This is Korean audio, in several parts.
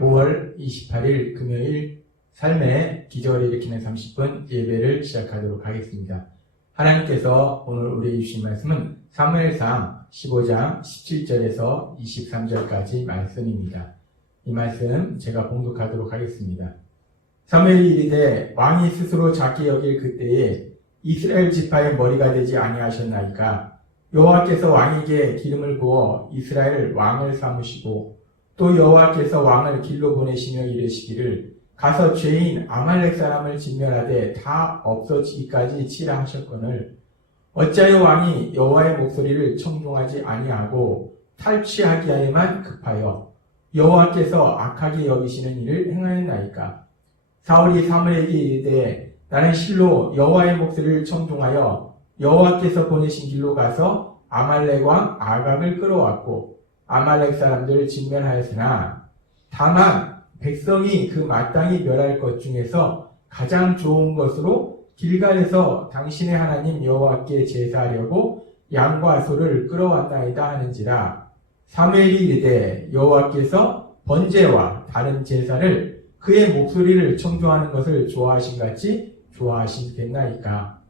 5월 28일 금요일 삶의 기적을 일으키는 30분 예배를 시작하도록 하겠습니다. 하나님께서 오늘 우리에게 주신 말씀은 사무엘상 15장 17절에서 23절까지 말씀입니다. 이 말씀 제가 봉독하도록 하겠습니다. 사무엘이 이르되 왕이 스스로 작게 여길 그때에 이스라엘 지파의 머리가 되지 아니하셨나이까. 여호와께서 왕에게 기름을 부어 이스라엘 왕을 삼으시고 또 여호와께서 왕을 길로 보내시며 이르시기를 가서 죄인 아말렉 사람을 진멸하되 다 없어지기까지 치라 하셨거늘 어찌하여 왕이 여호와의 목소리를 청종하지 아니하고 탈취하기에만 급하여 여호와께서 악하게 여기시는 일을 행하였나이까. 사울이 사무엘에게 이르되 나는 실로 여호와의 목소리를 청종하여 여호와께서 보내신 길로 가서 아말렉 왕 아각을 끌어왔고 아말렉 사람들을 진멸하였으나 다만 백성이 그 마땅히 멸할 것 중에서 가장 좋은 것으로 길갈에서 당신의 하나님 여호와께 제사하려고 양과 소를 끌어왔나이다 하는지라. 사무엘이 이르되 여호와께서 번제와 다른 제사를 그의 목소리를 청종하는 것을 좋아하신 같이 좋아하시겠나이까.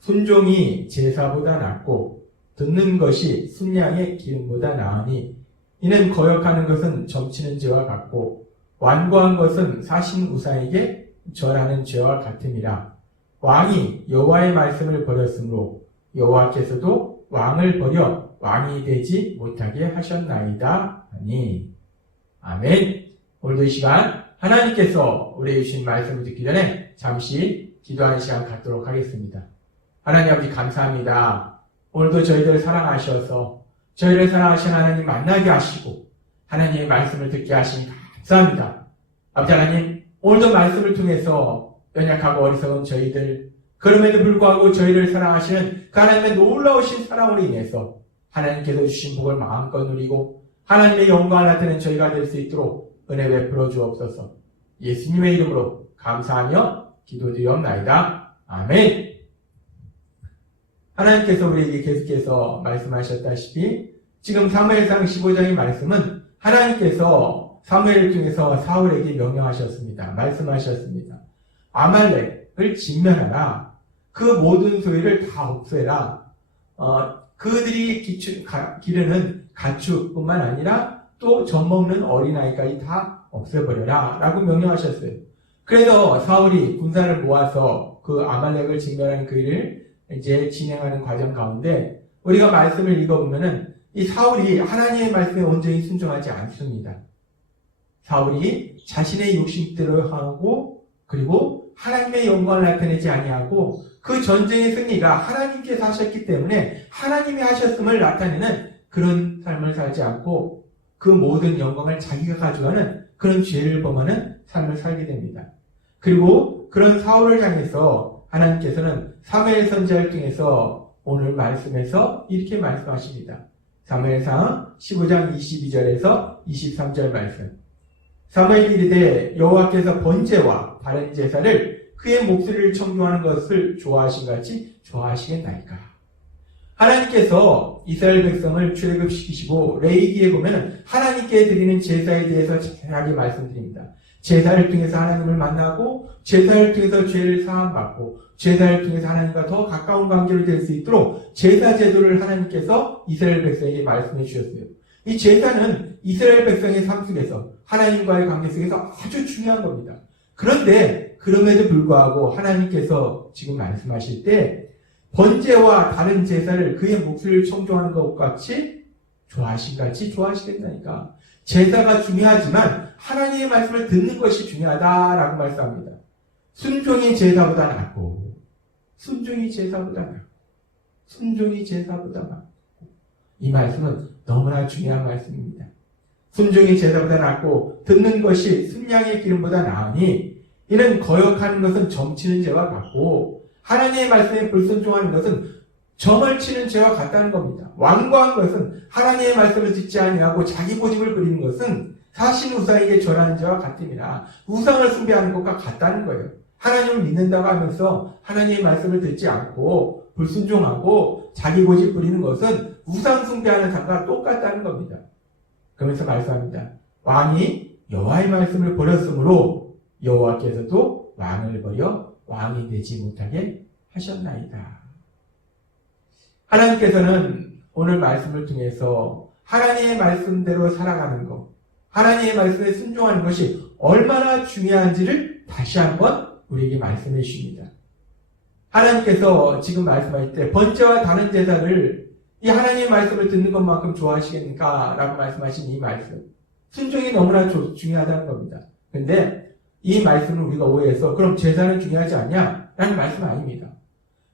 순종이 제사보다 낫고 듣는 것이 순양의 기름보다 나으니 이는 거역하는 것은 점치는 죄와 같고 완고한 것은 사신 우상에게 절하는 죄와 같음이라. 왕이 여호와의 말씀을 버렸으므로 여호와께서도 왕을 버려 왕이 되지 못하게 하셨나이다 하니. 아멘. 오늘도 이 시간 하나님께서 우리에게 주신 말씀을 듣기 전에 잠시 기도하는 시간 갖도록 하겠습니다. 하나님 아버지 감사합니다. 오늘도 저희들을 사랑하셔서 저희를 사랑하신 하나님 만나게 하시고 하나님의 말씀을 듣게 하시니 감사합니다. 아버지 하나님, 오늘도 말씀을 통해서 연약하고 어리석은 저희들, 그럼에도 불구하고 저희를 사랑하시는 그 하나님의 놀라우신 사랑으로 인해서 하나님께서 주신 복을 마음껏 누리고 하나님의 영광을 나타내는 저희가 될 수 있도록 은혜 베풀어 주옵소서. 예수님의 이름으로 감사하며 기도드리옵나이다. 아멘. 하나님께서 우리에게 계속해서 말씀하셨다시피 지금 사무엘상 15장의 말씀은 하나님께서 사무엘을 통해서 사울에게 명령하셨습니다. 말씀하셨습니다. 아말렉을 진멸하라. 그 모든 소유를 다 없애라. 그들이 기르는 가축뿐만 아니라 또 젖먹는 어린아이까지 다 없애버려라 라고 명령하셨어요. 그래서 사울이 군사를 모아서 그 아말렉을 진멸하는 그 일을 이제 진행하는 과정 가운데 우리가 말씀을 읽어보면은 이 사울이 하나님의 말씀에 온전히 순종하지 않습니다. 사울이 자신의 욕심대로 하고 그리고 하나님의 영광을 나타내지 아니하고 그 전쟁의 승리가 하나님께서 하셨기 때문에 하나님이 하셨음을 나타내는 그런 삶을 살지 않고 그 모든 영광을 자기가 가져가는 그런 죄를 범하는 삶을 살게 됩니다. 그리고 그런 사울을 향해서 하나님께서는 사무엘 선지자를 통해서 오늘 말씀에서 이렇게 말씀하십니다. 사무엘상 15장 22절에서 23절 말씀. 사무엘이 이르되 여호와께서 번제와 다른 제사를 그의 목소리를 청종하는 것을 좋아하신 같이 좋아하시겠나이까. 하나님께서 이스라엘 백성을 출애굽시키시고 레위기에 보면 하나님께 드리는 제사에 대해서 자세하게 말씀드립니다. 제사를 통해서 하나님을 만나고 제사를 통해서 죄를 사함받고 제사를 통해서 하나님과 더 가까운 관계로 될 수 있도록 제사 제도를 하나님께서 이스라엘 백성에게 말씀해 주셨어요. 이 제사는 이스라엘 백성의 삶 속에서 하나님과의 관계 속에서 아주 중요한 겁니다. 그런데 그럼에도 불구하고 하나님께서 지금 말씀하실 때 번제와 다른 제사를 그의 목소리를 청종하는 것 같이 좋아하신같이 좋아하시겠다니까. 제사가 중요하지만 하나님의 말씀을 듣는 것이 중요하다라고 말씀합니다. 순종이 제사보다 낫고 순종이 제사보다 낫고 순종이 제사보다 낫고 이 말씀은 너무나 중요한 말씀입니다. 순종이 제사보다 낫고 듣는 것이 순양의 기름보다 나으니 이는 거역하는 것은 점치는 죄와 같고 하나님의 말씀에 불순종하는 것은 점을 치는 죄와 같다는 겁니다. 완고한 것은 하나님의 말씀을 듣지 아니하고 자기 고집을 부리는 것은 사신 우상에게 절하는 죄와 같음이라. 우상을 숭배하는 것과 같다는 거예요. 하나님을 믿는다고 하면서 하나님의 말씀을 듣지 않고 불순종하고 자기 고집 부리는 것은 우상 숭배하는 삶과 똑같다는 겁니다. 그러면서 말씀합니다. 왕이 여호와의 말씀을 버렸으므로 여호와께서도 왕을 버려 왕이 되지 못하게 하셨나이다. 하나님께서는 오늘 말씀을 통해서 하나님의 말씀대로 살아가는 것, 하나님의 말씀에 순종하는 것이 얼마나 중요한지를 다시 한번 우리에게 말씀해 주십니다. 하나님께서 지금 말씀하실 때 번제와 다른 제사를 이 하나님의 말씀을 듣는 것만큼 좋아하시겠는가? 라고 말씀하신 이 말씀. 순종이 너무나 중요하다는 겁니다. 근데 이 말씀을 우리가 오해해서 그럼 제사는 중요하지 않냐? 라는 말씀은 아닙니다.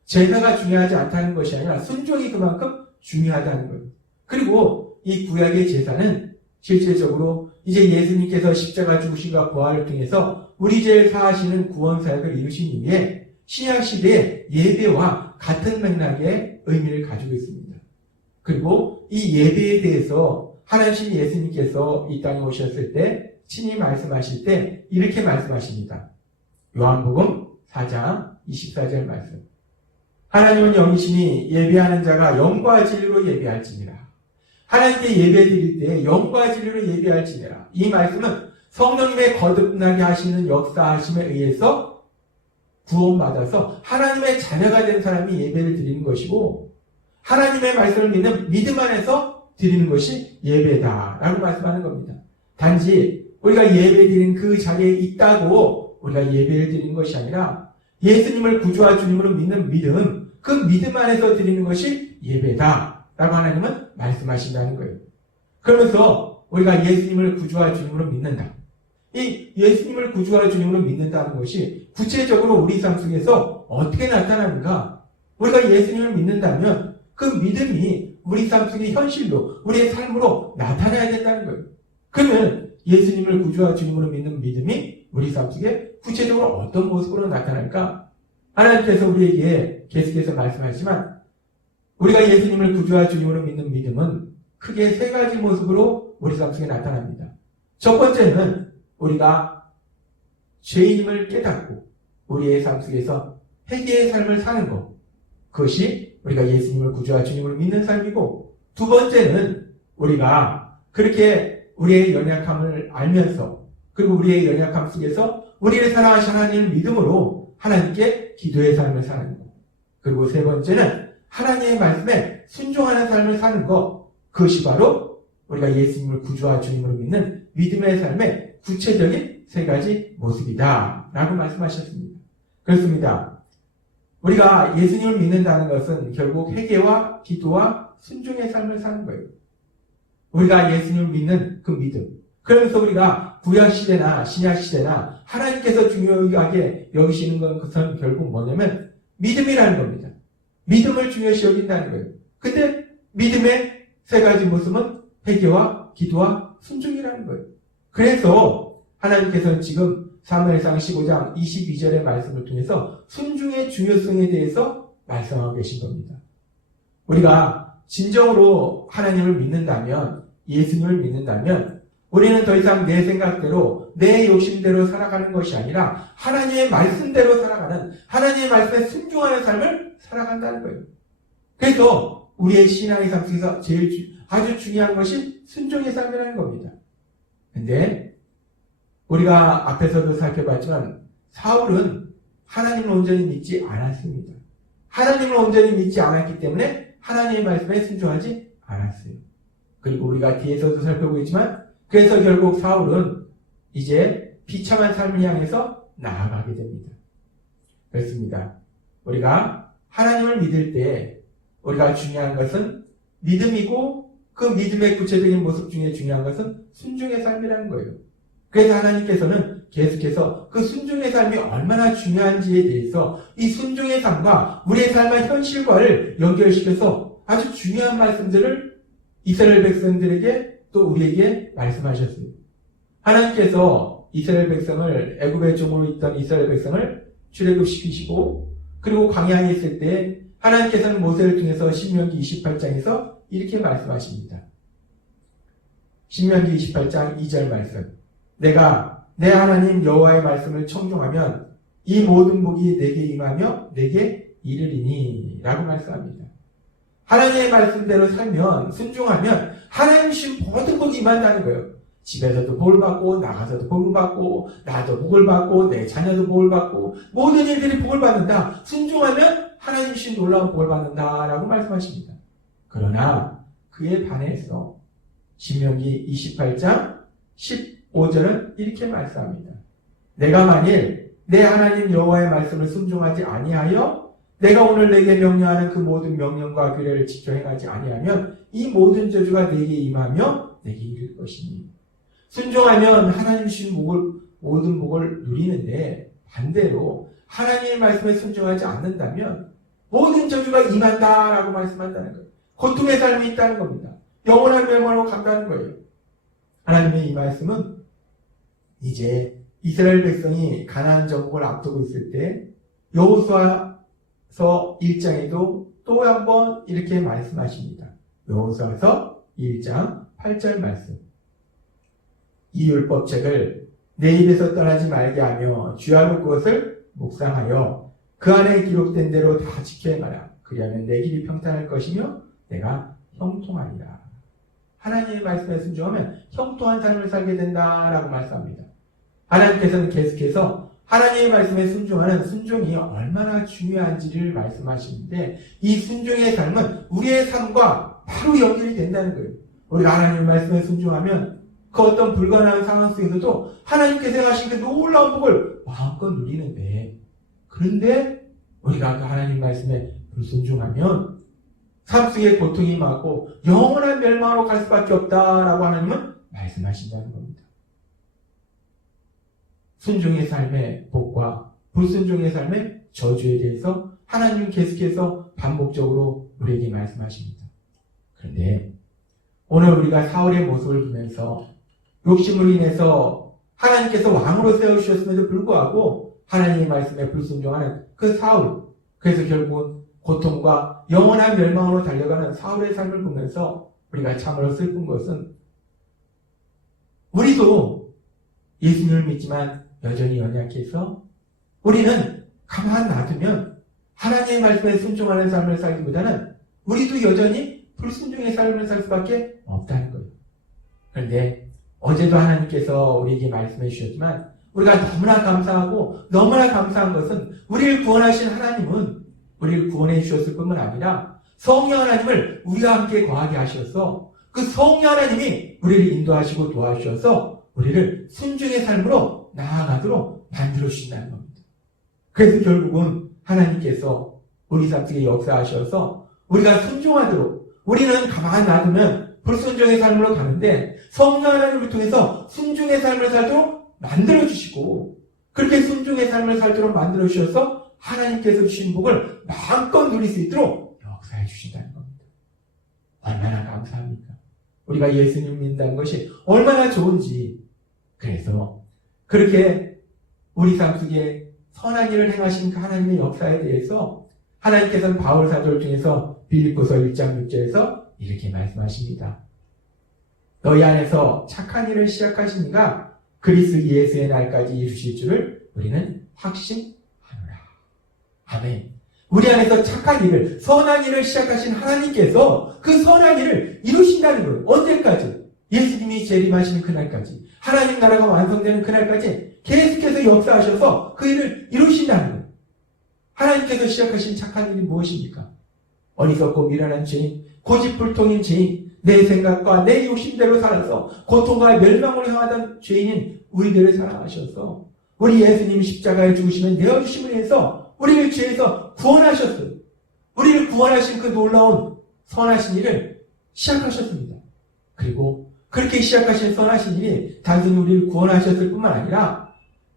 제사가 중요하지 않다는 것이 아니라 순종이 그만큼 중요하다는 거예요. 그리고 이 구약의 제사는 실질적으로 이제 예수님께서 십자가 죽으심과 부활을 통해서 우리 죄를 사하시는 구원 사역을 이루신 이후에 신약 시대의 예배와 같은 맥락의 의미를 가지고 있습니다. 그리고 이 예배에 대해서 하나님 예수님께서 이 땅에 오셨을 때 친히 말씀하실 때 이렇게 말씀하십니다. 요한복음 4장 24절 말씀. 하나님은 영이시니 예배하는 자가 영과 진리로 예배할지니라. 하나님께 예배 드릴 때 영과 진리로 예배할지니라. 이 말씀은 성령님의 거듭나게 하시는 역사하심에 의해서 구원받아서 하나님의 자녀가 된 사람이 예배를 드리는 것이고 하나님의 말씀을 믿는 믿음 안에서 드리는 것이 예배다라고 말씀하는 겁니다. 단지 우리가 예배 드리는 그 자리에 있다고 우리가 예배를 드리는 것이 아니라 예수님을 구주와 주님으로 믿는 믿음, 그 믿음 안에서 드리는 것이 예배다라고 하나님은 말씀하신다는 거예요. 그러면서 우리가 예수님을 구주와 주님으로 믿는다. 이 예수님을 구주와 주님으로 믿는다는 것이 구체적으로 우리 삶 속에서 어떻게 나타나는가? 우리가 예수님을 믿는다면 그 믿음이 우리 삶 속의 현실로, 우리의 삶으로 나타나야 된다는 거예요. 그러면 예수님을 구주와 주님으로 믿는 믿음이 우리 삶 속에 구체적으로 어떤 모습으로 나타날까? 하나님께서 우리에게 계속해서 말씀하지만 우리가 예수님을 구주와 주님으로 믿는 믿음은 크게 세 가지 모습으로 우리 삶 속에 나타납니다. 첫 번째는 우리가 죄인임을 깨닫고 우리의 삶 속에서 회개의 삶을 사는 것. 그것이 우리가 예수님을 구주와 주님으로 믿는 삶이고, 두 번째는 우리가 그렇게 우리의 연약함을 알면서 그리고 우리의 연약함 속에서 우리를 사랑하시는 하나님을 믿음으로 하나님께 기도의 삶을 사는 것. 그리고 세 번째는 하나님의 말씀에 순종하는 삶을 사는 것. 그것이 바로 우리가 예수님을 구주와 주님으로 믿는 믿음의 삶의 구체적인 세 가지 모습이다 라고 말씀하셨습니다. 그렇습니다. 우리가 예수님을 믿는다는 것은 결국 회개와 기도와 순종의 삶을 사는 거예요. 우리가 예수님을 믿는 그 믿음. 그러면서 우리가 구약시대나 신약시대나 하나님께서 중요하게 여기시는 것은 결국 뭐냐면 믿음이라는 겁니다. 믿음을 중요시 여긴다는 거예요. 근데 믿음의 세 가지 모습은 회개와 기도와 순종이라는 거예요. 그래서 하나님께서는 지금 사무엘상 15장 22절의 말씀을 통해서 순종의 중요성에 대해서 말씀하고 계신 겁니다. 우리가 진정으로 하나님을 믿는다면, 예수님을 믿는다면 우리는 더 이상 내 생각대로, 내 욕심대로 살아가는 것이 아니라 하나님의 말씀대로 살아가는, 하나님의 말씀에 순종하는 삶을 살아간다는 거예요. 그래서 우리의 신앙의 삶 속에서 제일 아주 중요한 것이 순종의 삶이라는 겁니다. 근데 우리가 앞에서도 살펴봤지만 사울은 하나님을 온전히 믿지 않았습니다. 하나님을 온전히 믿지 않았기 때문에 하나님의 말씀에 순종하지 않았어요. 그리고 우리가 뒤에서도 살펴보겠지만 그래서 결국 사울은 이제 비참한 삶을 향해서 나아가게 됩니다. 그렇습니다. 우리가 하나님을 믿을 때 우리가 중요한 것은 믿음이고 그 믿음의 구체적인 모습 중에 중요한 것은 순종의 삶이라는 거예요. 그래서 하나님께서는 계속해서 그 순종의 삶이 얼마나 중요한지에 대해서 이 순종의 삶과 우리의 삶의 현실과를 연결시켜서 아주 중요한 말씀들을 이스라엘 백성들에게 또 우리에게 말씀하셨어요. 하나님께서 이스라엘 백성을, 애굽의 종으로 있던 이스라엘 백성을 출애굽시키시고 그리고 광야에 있을 때 하나님께서는 모세를 통해서 신명기 28장에서 이렇게 말씀하십니다. 신명기 28장 2절 말씀. 내가 내 하나님 여호와의 말씀을 청종하면 이 모든 복이 내게 임하며 내게 이르리니 라고 말씀합니다. 하나님의 말씀대로 살면, 순종하면 하나님 주신 모든 복이 임한다는 거예요. 집에서도 복을 받고 나가서도 복을 받고 나도 복을 받고 내 자녀도 복을 받고 모든 일들이 복을 받는다. 순종하면 하나님 주신 놀라운 복을 받는다라고 말씀하십니다. 그러나 그에 반해서 신명기 28장 15절은 이렇게 말씀합니다. 내가 만일 내 하나님 여호와의 말씀을 순종하지 아니하여 내가 오늘 내게 명령하는 그 모든 명령과 규례를 지켜 행하지 아니하면 이 모든 저주가 내게 임하며 내게 이를 것이니 순종하면 하나님 주신 모든 복을 누리는데 반대로 하나님의 말씀에 순종하지 않는다면 모든 저주가 임한다라고 말씀한다는 거예요. 고통의 삶이 있다는 겁니다. 영원한 멸망으로 간다는 거예요. 하나님의 이 말씀은 이제 이스라엘 백성이 가나안 정복을 앞두고 있을 때 여호수아서 1장에도 또 한 번 이렇게 말씀하십니다. 여호수아서 1장 8절 말씀. 이 율법책을 내 입에서 떠나지 말게 하며 주야로 그것을 묵상하여 그 안에 기록된 대로 다 지켜 행하라. 그리하면 내 길이 평탄할 것이며 내가 형통하리라. 하나님의 말씀에 순종하면 형통한 삶을 살게 된다라고 말씀합니다. 하나님께서는 계속해서 하나님의 말씀에 순종하는 순종이 얼마나 중요한지를 말씀하시는데 이 순종의 삶은 우리의 삶과 바로 연결이 된다는 거예요. 우리가 하나님의 말씀에 순종하면 그 어떤 불가능한 상황 속에서도 하나님께서 행하신 그 놀라운 복을 마음껏 누리는데 그런데 우리가 그 하나님 말씀에 불순종하면 삶 속에 고통이 임하고 영원한 멸망으로 갈 수밖에 없다라고 하나님은 말씀하신다는 겁니다. 순종의 삶의 복과 불순종의 삶의 저주에 대해서 하나님은 계속해서 반복적으로 우리에게 말씀하십니다. 그런데 오늘 우리가 사울의 모습을 보면서 욕심으로 인해서 하나님께서 왕으로 세우셨음에도 불구하고 하나님의 말씀에 불순종하는 그 사울, 그래서 결국은 고통과 영원한 멸망으로 달려가는 사울의 삶을 보면서 우리가 참으로 슬픈 것은 우리도 예수님을 믿지만 여전히 연약해서 우리는 가만 놔두면 하나님의 말씀에 순종하는 삶을 살기보다는 우리도 여전히 불순종의 삶을 살 수밖에 없다는 거예요. 그런데 어제도 하나님께서 우리에게 말씀해 주셨지만 우리가 너무나 감사하고 너무나 감사한 것은 우리를 구원하신 하나님은 우리를 구원해 주셨을 뿐만 아니라 성령 하나님을 우리와 함께 거하게 하셔서 그 성령 하나님이 우리를 인도하시고 도와주셔서 우리를 순종의 삶으로 나아가도록 만들어 주신다는 겁니다. 그래서 결국은 하나님께서 우리 삶 속에 역사하셔서 우리가 순종하도록 우리는 가만 놔두면 불순종의 삶으로 가는데 성령 하나님을 통해서 순종의 삶을 살도록 만들어 주시고 그렇게 순종의 삶을 살도록 만들어 주셔서 하나님께서 주신 복을 마음껏 누릴 수 있도록 역사해 주신다는 겁니다. 얼마나 감사합니까? 우리가 예수님 믿는다는 것이 얼마나 좋은지. 그래서 그렇게 우리 삶 속에 선한 일을 행하신 그 하나님의 역사에 대해서 하나님께서는 바울 사도를 통해서 빌립보서 1장 6절에서 이렇게 말씀하십니다. 너희 안에서 착한 일을 시작하신 이가 그리스도 예수의 날까지 이루실 줄을 우리는 확신하노라. 아멘. 우리 안에서 착한 일을, 선한 일을 시작하신 하나님께서 그 선한 일을 이루신다는 거예요. 언제까지? 예수님이 재림하시는 그날까지. 하나님 나라가 완성되는 그날까지 계속해서 역사하셔서 그 일을 이루신다는 거예요. 하나님께서 시작하신 착한 일이 무엇입니까? 어리석고 미련한 죄인, 고집불통인 죄인, 내 생각과 내 욕심대로 살아서 고통과 멸망으로 향하던 죄인인 우리들을 사랑하셔서 우리 예수님이 십자가에 죽으시면 내어주심을 해서 우리를 죄에서 구원하셨어요. 우리를 구원하신 그 놀라운 선하신 일을 시작하셨습니다. 그리고 그렇게 시작하신 선하신 일이 단순히 우리를 구원하셨을 뿐만 아니라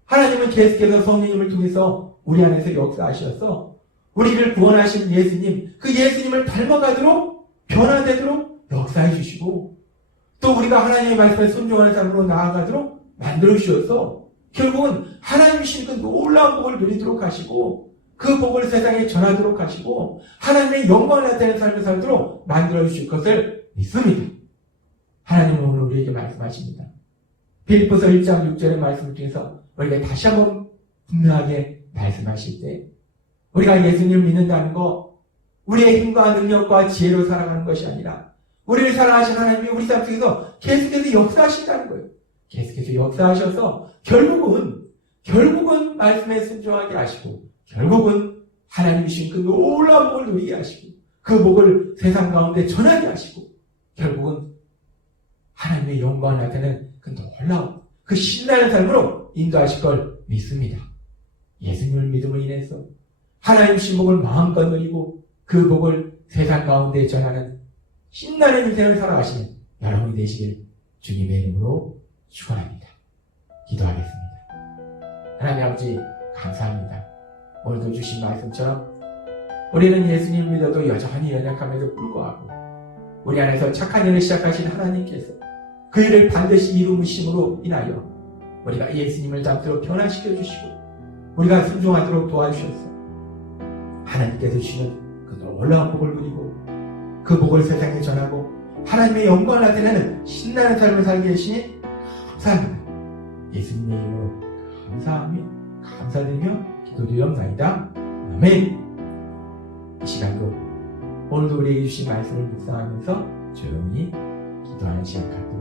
하나님은 계속해서 성령님을 통해서 우리 안에서 역사하셔서 우리를 구원하신 예수님, 그 예수님을 닮아가도록 변화되도록 역사해 주시고 또 우리가 하나님의 말씀에 순종하는 삶으로 나아가도록 만들어 주셔서 결국은 하나님 주신 그 놀라운 복을 누리도록 하시고 그 복을 세상에 전하도록 하시고 하나님의 영광을 나타내는 삶을 살도록 만들어 주실 것을 믿습니다. 하나님은 오늘 우리에게 말씀하십니다. 빌립보서 1장 6절의 말씀을 통해서 우리가 다시 한번 분명하게 말씀하실 때 우리가 예수님을 믿는다는 거 우리의 힘과 능력과 지혜로 살아가는 것이 아니라 우리를 사랑하신 하나님이 우리 삶 속에서 계속해서 역사하신다는 거예요. 계속해서 역사하셔서 결국은 말씀에 순종하게 하시고 결국은 하나님이 주신 그 놀라운 복을 누리게 하시고 그 복을 세상 가운데 전하게 하시고 결국은 하나님의 영광을 나타내는 그 놀라운 그 신나는 삶으로 인도하실 걸 믿습니다. 예수님을 믿음으로 인해서 하나님 주신 복을 마음껏 누리고 그 복을 세상 가운데 전하는 신나는 인생을 살아가시는 여러분이 되시길 주님의 이름으로 축원합니다. 기도하겠습니다. 하나님 아버지 감사합니다. 오늘도 주신 말씀처럼 우리는 예수님 믿어도 여전히 연약함에도 불구하고 우리 안에서 착한 일을 시작하신 하나님께서 그 일을 반드시 이루심으로 인하여 우리가 예수님을 닮도록 변화시켜 주시고 우리가 순종하도록 도와주셨어. 하나님께서 주시는 그 놀라운 복을 누리고 그 복을 세상에 전하고 하나님의 영광을 나타내는 신나는 삶을 살게 해주시니 감사합니다. 예수님의 이름으로 감사하며 감사드리며 기도드리옵나이다. 아멘. 이 시간도 오늘도 우리에게 주신 말씀을 묵상하면서 조용히 기도하는 시간 갖도록